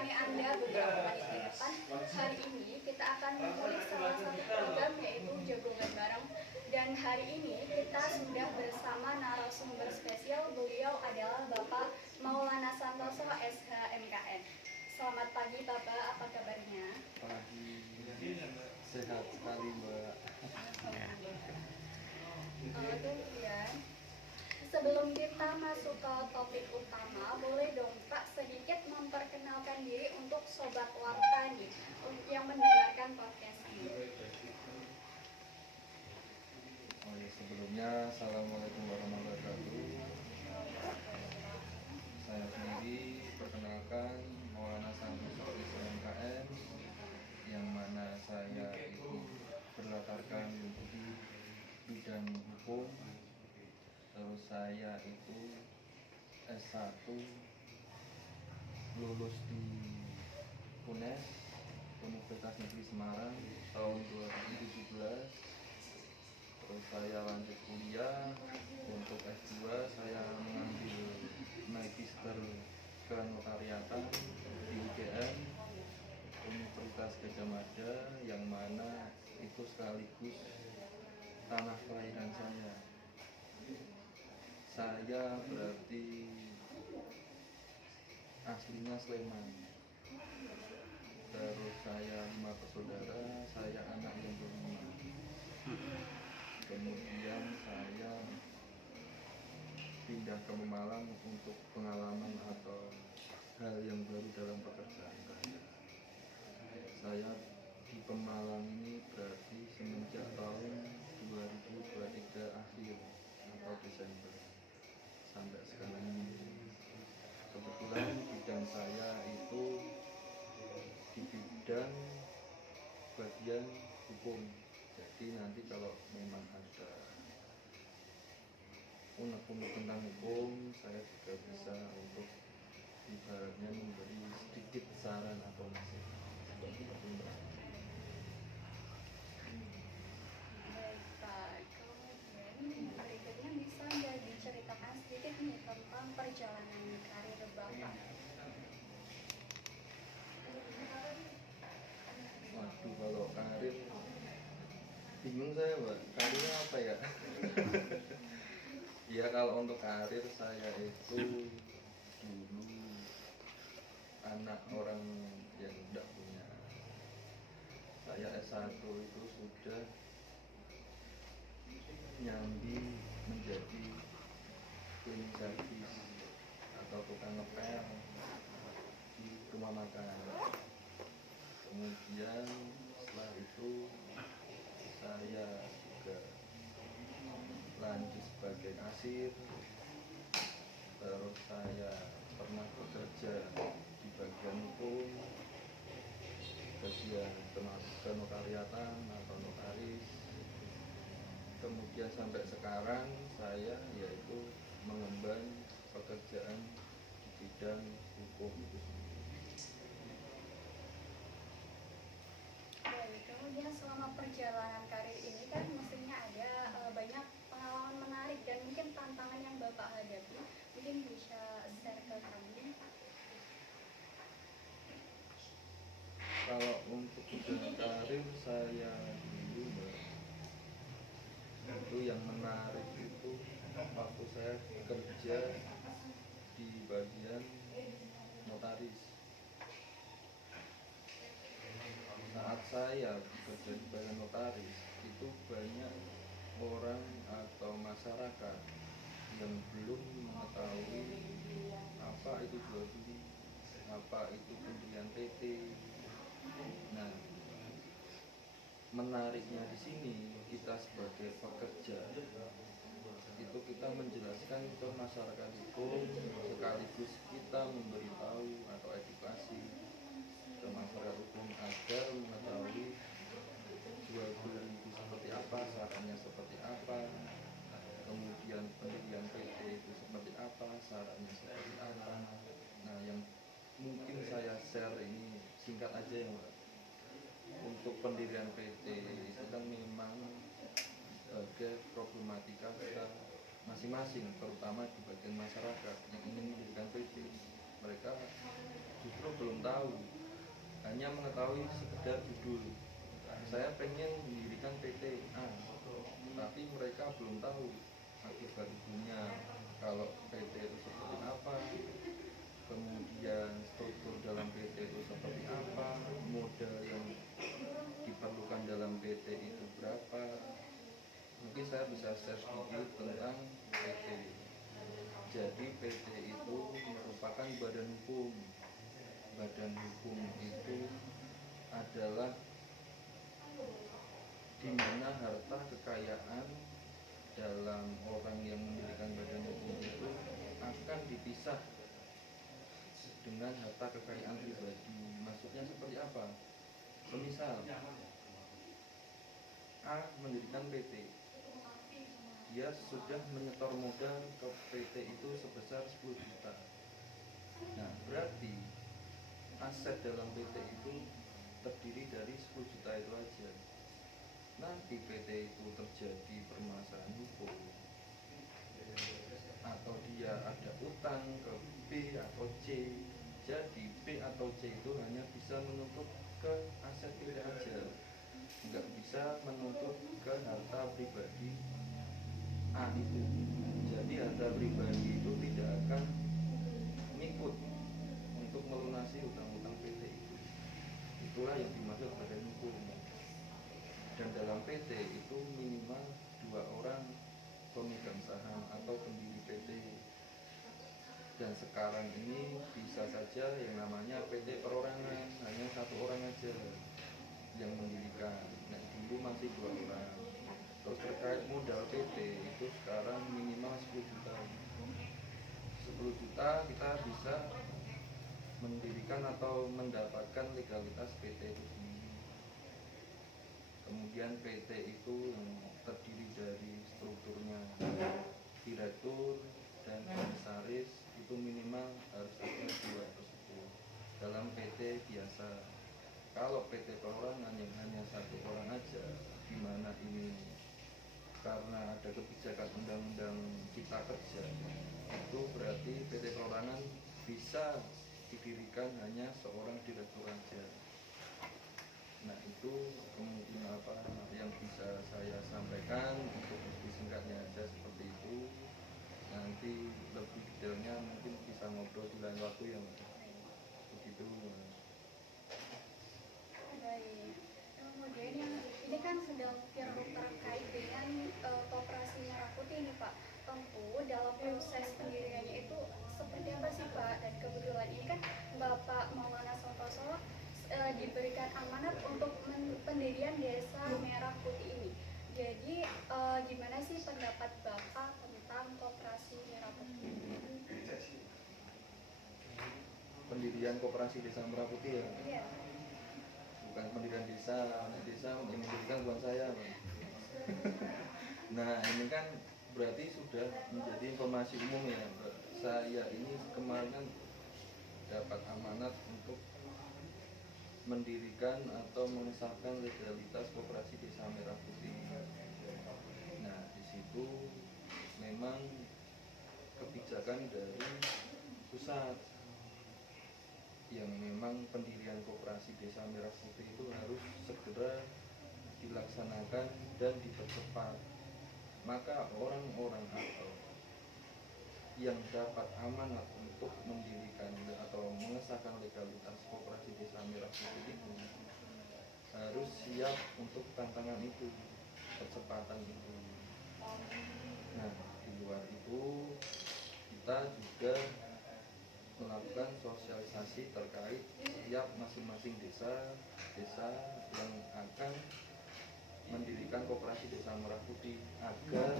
menemani Anda beberapa menit ke depan. Hari ini kita akan mengulik salah satu program yaitu Jagongan Bareng. Dan hari ini kita sudah bersama narasumber spesial. Beliau adalah Bapak Maulana Santoso SHMKN. Selamat pagi Bapak, apa kabarnya? Pagi, sehat sekali Mbak. Kemudian sebelum kita masuk ke topik utama, boleh dong Pak sedikit memperkenalkan diri untuk Sobat Warta nih yang mendengarkan podcast ini. Oh ya, sebelumnya Assalamualaikum warahmatullahi wabarakatuh. Saya sendiri perkenalkan Maulana Santoso SHMKN, yang mana saya itu berlatarkan di bidang hukum. Terus saya itu S1 lulus di UNES, Universitas Negeri Semarang tahun 2017. Terus saya lanjut kuliah. Untuk S2 saya mengambil Magister Kenotariatan di UGM, Universitas Gadjah Mada, yang mana itu sekaligus tanah kelahiran saya. Saya berarti aslinya Sleman. Terus saya 5 bersaudara, saya anak yang kelima. Kemudian saya pindah ke Pemalang untuk pengalaman atau hal yang baru dalam pekerjaan saya. Saya di Pemalang ini berarti semenjak tahun 2023 akhir atau Desember sampai sekarang ini. Kebetulan bidang saya itu di bidang bagian hukum. Jadi nanti kalau memang ada unek-unek tentang hukum, saya juga bisa untuk ibaratnya memberi sedikit saran atau nasihat seperti itu. Baik Pak, kemudian berikutnya bisa nggak diceritakan sedikit nih tentang perjalanan karir Bapak? Waduh, kalau karir bingung saya Mbak, karirnya apa ya? Ya kalau untuk karir saya itu dulu anak orang yang tidak punya. Saya S1 itu sudah nyambi menjadi cleaning service atau tukang ngepel di rumah makan. Kemudian setelah itu saya juga lanjut sebagai kasir. Terus saya pernah bekerja di bagian hukum, bagian kenotariatan atau notaris. Kemudian sampai sekarang saya yaitu mengemban pekerjaan di bidang hukum itu sendiri. Baik, kemudian selama perjalanan karir ini kan mestinya ada banyak pengalaman menarik dan mungkin tantangan yang Bapak hadapi. Mungkin bisa share ke kami. Kalau untuk bidang karir saya dulu Mbak, itu yang menarik itu waktu saya kerja di bagian notaris. Saat saya bekerja di bagian notaris, itu banyak orang atau masyarakat yang belum mengetahui apa itu jual beli, apa itu pembelian PT. Nah, menariknya di sini kita sebagai pekerja itu kita menjelaskan ke masyarakat hukum, sekaligus kita memberitahu atau edukasi ke masyarakat hukum agar mengetahui jual beli itu seperti apa, syaratnya seperti apa, kemudian pendirian PT itu seperti apa, syaratnya seperti apa. Nah, yang mungkin saya share ini singkat aja ya Mbak. Untuk pendirian PT itu kan memang sebagai problematika kita masing-masing, terutama di bagian masyarakat yang ingin mendirikan PT. mereka justru belum tahu, hanya mengetahui sekedar judul, saya pengen mendirikan PT A, tapi mereka belum tahu akibat ibunya, kalau PT itu seperti apa, kemudian struktur dalam PT itu seperti apa, modal yang diperlukan dalam PT itu berapa. Mungkin saya bisa share sedikit tentang PT. Jadi PT itu merupakan badan hukum. Badan hukum itu adalah di mana harta kekayaan dalam orang yang mendirikan badan hukum itu akan dipisah dengan harta kekayaan pribadi. Maksudnya seperti apa? Semisal A mendirikan PT, dia sudah menyetor modal ke PT itu sebesar 10 juta. Nah, berarti aset dalam PT itu terdiri dari 10 juta itu aja. Nanti PT itu terjadi permasalahan hukum, atau dia ada utang ke B atau C, jadi B atau C itu hanya bisa menuntut ke aset PT aja, nggak bisa menuntut ke harta pribadi A itu. Jadi harta pribadi itu tidak akan ngikut untuk melunasi utang-utang PT itu. Itulah yang dimaksud badan hukum. Dan dalam PT itu minimal 2 orang pemegang saham atau pendiri PT. Dan sekarang ini bisa saja yang namanya PT perorangan, hanya 1 orang aja yang mendirikan. Nah, dulu masih 2 orang. Terus terkait modal PT itu sekarang minimal 10 juta. 10 juta kita bisa mendirikan atau mendapatkan legalitas PT itu sendiri. Kemudian PT itu yang terdiri dari strukturnya direktur dan komisaris itu minimal harus ada 2 tersebut dalam PT biasa. Kalau PT perorangan yang hanya 1 orang aja, di mana ini karena ada kebijakan undang-undang cipta kerja, itu berarti PT perorangan bisa didirikan hanya seorang direktur aja. Nah, itu kemungkinan apa yang bisa saya sampaikan, untuk lebih singkatnya aja seperti itu. Nanti lebih detailnya mungkin bisa ngobrol di lain waktu ya, begitu. Baik. Kemudian yang ini kan sedang terkait dengan koperasi Merah Putih ini Pak. Tentu dalam proses pendiriannya itu seperti apa sih Pak? Dan kebetulan ini kan Bapak Maulana Santoso diberikan amanat untuk pendirian Desa Merah Putih ini. Jadi gimana sih pendapat Bapak tentang koperasi Merah Putih? Pendirian koperasi Desa Merah Putih ya? Iya. Bukan pendirian desa, desa yang mendirikan bukan saya, Bang. Nah, ini kan berarti sudah menjadi informasi umum ya. Saya ini kemarin kan dapat amanat untuk mendirikan atau mengesahkan legalitas koperasi Desa Merah Putih. Nah, di situ memang kebijakan dari pusat yang memang pendirian koperasi Desa Merah Putih itu harus segera dilaksanakan dan dipercepat. Maka orang-orang atau yang dapat amanat untuk mendirikan atau mengesahkan legalitas koperasi Desa Merah Putih itu harus siap untuk tantangan itu, percepatan itu. Nah, di luar itu kita juga melakukan sosialisasi terkait setiap masing-masing desa yang akan mendirikan koperasi Desa Merah Putih, agar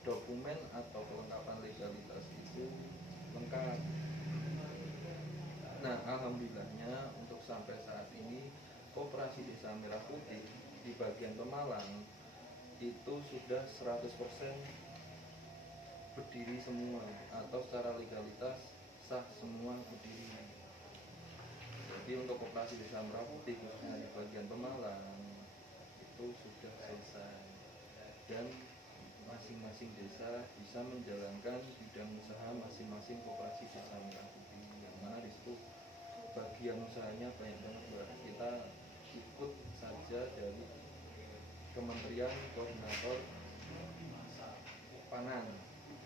dokumen atau kelengkapan legalitas itu lengkap. Nah, alhamdulillahnya untuk sampai saat ini koperasi Desa Merah Putih di bagian Pemalang itu sudah 100% berdiri semua, atau secara legalitas sah semua berdiri. Jadi untuk koperasi Desa Merah Putih khususnya di bagian Pemalang itu sudah selesai, dan masing-masing desa bisa menjalankan bidang usaha masing-masing koperasi Desa Merah Putih. mana di situ bagian usahanya banyak banget Mbak. Kita ikut saja dari Kementerian Koordinator Pangan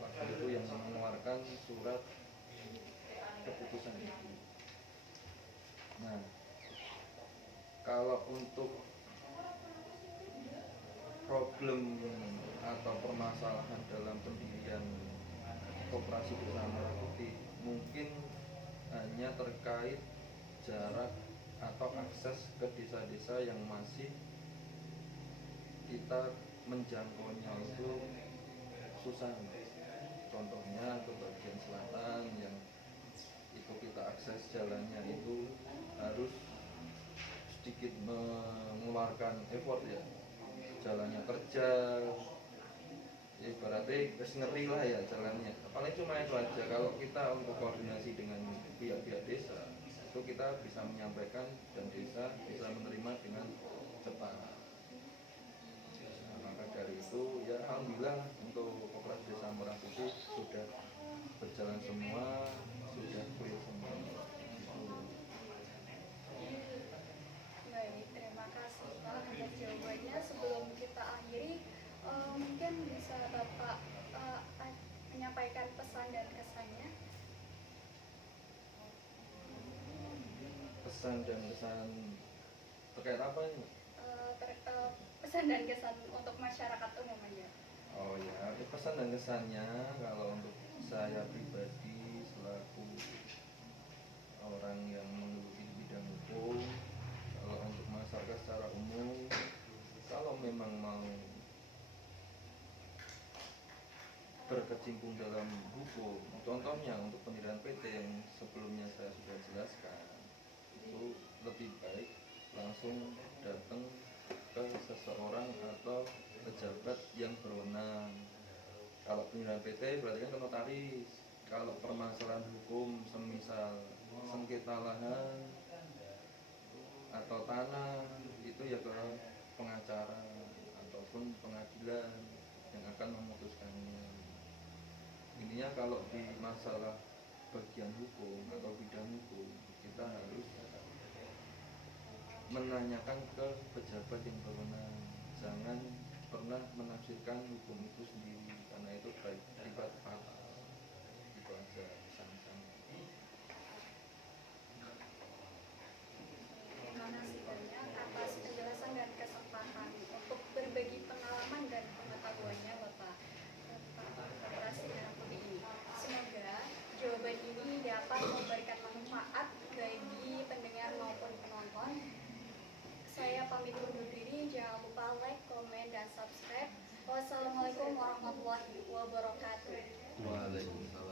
waktu itu yang mengeluarkan surat keputusan itu. Nah, kalau untuk problem atau permasalahan dalam pendirian koperasi desa Merah Putih mungkin hanya terkait jarak atau akses ke desa-desa yang masih kita menjangkaunya itu susah. Contohnya ke bagian selatan yang itu kita akses jalannya itu harus sedikit mengeluarkan effort ya, jalannya terjal, ya berarti wis ngeri lah ya jalannya. Paling cuma itu aja, kalau kita untuk koordinasi dengan pihak-pihak desa itu kita bisa menyampaikan dan desa bisa menerima dengan cepat. Nah, maka dari itu ya alhamdulillah untuk koperasi desa Merah Putih sudah berjalan semua, sudah clear semua. Baik, terima kasih Pak atas jawabannya. Sebelum kita akhiri, mungkin bisa Bapak menyampaikan pesan dan kesannya. Pesan dan kesan terkait apa ini? Pesan dan kesan untuk masyarakat umum aja. Oh ya, pesan dan kesannya kalau untuk saya pribadi selaku orang yang menggeluti di bidang hukum, kalau untuk masyarakat secara umum, kalau memang mau berkecimpung dalam hukum, contohnya untuk pendirian PT yang sebelumnya saya sudah jelaskan, itu lebih baik langsung datang ke seseorang atau pejabat yang berwenang. Kalau pendirian PT berarti kan ke notaris. Kalau permasalahan hukum semisal sengketa lahan atau tanah itu ya ke pengacara ataupun pengadilan yang akan memutuskannya. Intinya kalau di masalah bagian hukum atau bidang hukum kita harus menanyakan ke pejabat yang berwenang, jangan pernah menafsirkan hukum itu sendiri karena itu bersifat fatal. Itu aja pesan-pesan. Terima kasih banyak atas penjelasan dan kesempatan untuk berbagi pengalaman dan pengetahuannya Bapak Koperasi Merah Putih ini. Semoga jawaban ini dapat memberikan manfaat bagi pendengar maupun penonton. Saya pamit undur diri, jangan lupa like, komen, dan subscribe. Wassalamualaikum warahmatullahi wabarakatuh. Waalaikumsalam.